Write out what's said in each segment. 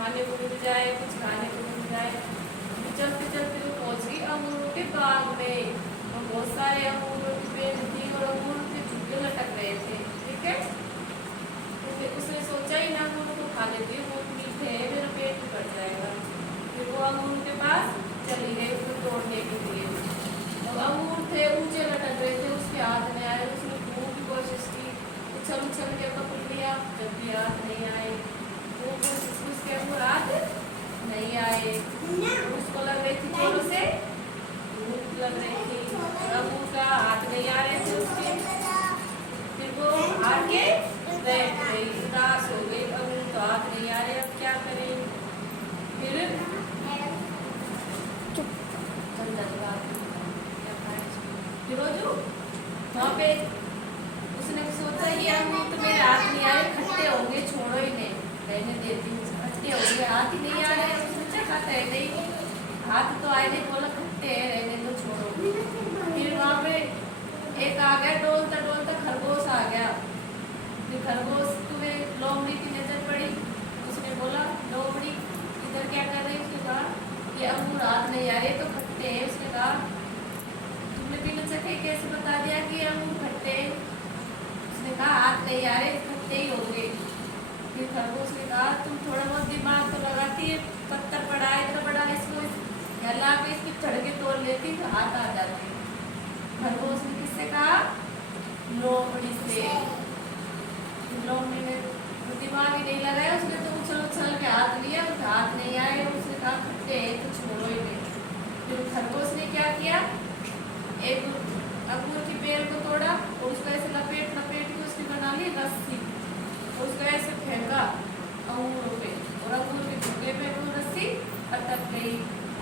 खाने को मिल जाए, कुछ खाने को मिल जाए। तो चलते चलते वो पहुंच गई अंगूरों के बाग में। तो बहुत सारे अंगूरों की पेड़ थी और अंगूर के झुग्गे लटक रहे थे। ठीक है, तो फिर उसने सोचा ही ना अंगूर को खा लेती हूँ, बहुत मीठे है, मेरा पेट भी भर जाएगा। फिर वो अंगूर के पास चली गई उसको तोड़ने के लिए। तो अंगूर थे ऊंचे लटक रहे थे, उसके हाथ में आए। उसने खूब कोशिश की, उछल उछल के पकड़ लिया, जब भी हाथ नहीं आए। वो कोशिश की, उसके अंगूर हाथ नहीं आए। उसको लग रही थी जोरों से भूख लग रही थी, अंगूर का हाथ नहीं आ रहे थे उसके। फिर वो हार के बैठ गई, उदास हो गई, अंगूर तो हाथ नहीं आ रहे, अब क्या करें। फिर फिरोजू वहाँ पे उसने सोचा ये अंगूर तो मेरे हाथ नहीं आ रहे, खट्टे होंगे, छोड़ो इन्हें, रहने देती हूँ, खट्टे होंगे, हाथ ही नहीं आ रहे। उसने चखा है नहीं, हाथ तो आए नहीं, बोला खट्टे हैं, रहने दो, छोड़ो। फिर वहाँ पे एक आ गया डोलता डोलता खरगोश आ गया। फिर खरगोश तुम्हें लोमड़ी की नजर पड़ी। उसने बोला लोमड़ी इधर क्या कर रही है। उसने कहा ये अंगूर हाथ नहीं आ रहे तो खट्टे हैं। उसने कहा तुमने बिना चखे कैसे बता दिया कि अंगूर खट्टे हैं। उसने कहा हाथ नहीं आ रहे, खट्टे ही होंगे। फिर खरगोश ने कहा तुम थोड़ा बहुत दिमाग तो लगाती है, पत्थर पड़ा है इतना बड़ा, इसको हिला के इसकी चढ़के तोड़ लेती तो हाथ आ जाते। खरगोश ने किससे कहा, लोमड़ी से। लोमड़ी ने दिमाग ही नहीं लगाया, उसने तो उछल उछल के हाथ लिया, उसके हाथ नहीं आए। उसने कहा खट्टे हैं तो छोड़ो ही नहीं। फिर खरगोश ने क्या किया, एक अंगूर की बेल को तोड़ा और उसको ऐसे लपेट लपेट के उसकी बना ली रस्सी, और उसको ऐसे फेंका अंगूरों पे, और अंगूर के झुग्गे पे वो रस्सी अटक गई।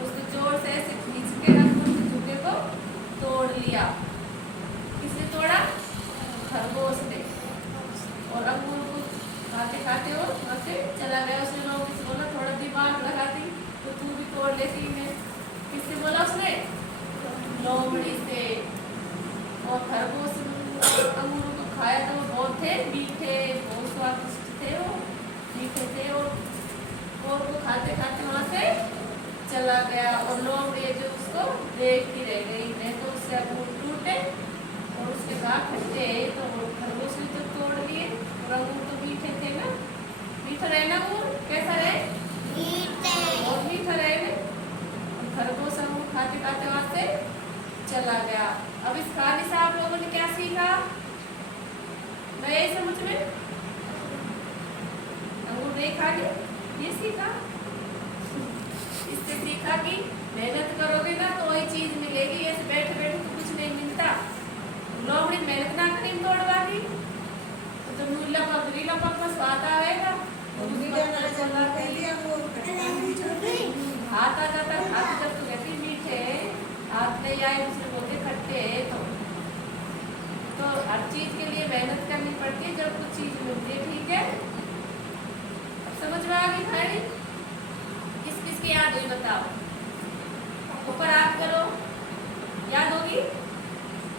उसको जोर से ऐसे खींच के अंगूर के झुग्गे को तोड़ लिया। किसने तोड़ा, खरगोश ने। और अंगूर को खाते खाते वो वहाँ से चला गया। उसने लोगों से बोला थोड़ा दिमाग लगाती तो तू भी तोड़ लेती है। किससे बोला उसने, लोमड़ी से। और खरगोश अंगूरों को खाया तो वो बहुत थे मीठे, बहुत स्वादिष्ट थे, वो मीठे थे। और वो खाते खाते वहाँ से चला गया। और लोमड़ी जो उसको देखती रह गई, नहीं तो उससे अंगूर टूटे। और उसने कहा खट्टे, तो खरगोश ने तो तोड़ लिए, और अंगूर तो मीठे थे ना, मीठा रहे ना अंगूर, कैसा रहे, बहुत मीठा रहे ना। खरगोश अंगूर खाते खाते वहाँ से चला गया। अब इस कहानी से आप लोगों ने क्या सीखा, नए समझ में, अंगूर नहीं खा लिया, ये सीखा। इससे सीखा कि मेहनत करोगे ना तो वही चीज मिलेगी, ऐसे बैठे बैठे तो कुछ नहीं मिलता। लोमड़ी मेहनत ना करी तोड़वा की तो नीला पक में स्वाद आएगा। हाथ आ जाता, हाथ जब तो कहती मीठे, हाथ नहीं आए दूसरे बोलते खट्टे। तो हर चीज के लिए मेहनत करनी पड़ती है जब कुछ चीज मिलती है। ठीक है, अब समझ में आ गई भाई, किस किस की याद हुई बताओ, ऊपर आप करो, याद होगी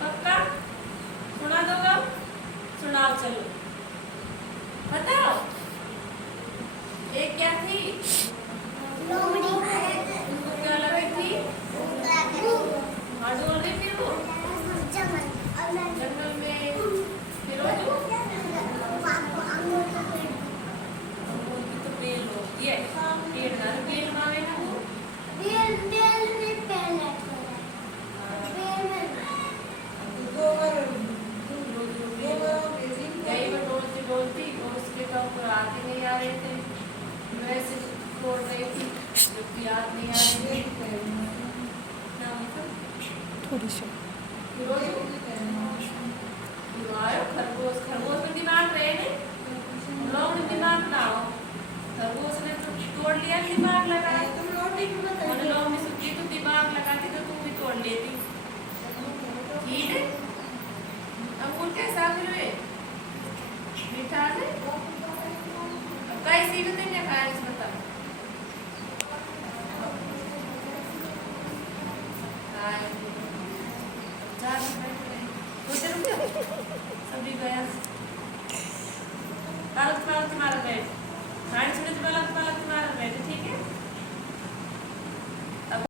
पक्का, सुना दोगा, सुनाओ चलो बताओ। एक क्या थी, लोमड़ी, उनको क्या लगी थी, डोल रही थी वो जंगल में। फिर तो बेल होती है, पेड़ ना बेल मावे ना वो, डोलती और उसके ऊपर आगे नहीं आ रहे थे, वैसे तोड़ रही थी जबकि याद नहीं आ रही थी। थोड़ी सी खरगोश, खरगोश में दिमाग रहे ने, लोग में दिमाग ना हो। खरगोश ने तो तोड़ लिया, दिमाग लगाया। लोग में सोची तो दिमाग लगाती तो तुम भी तोड़ लेती। ठीक है, अंगूर कैसा हुए, मीठा है, कई सीधे दिन ने खाया इसमें तब सभी गया तुम्हारा बैठ रानी सूरज पलक पलक मारा बैठे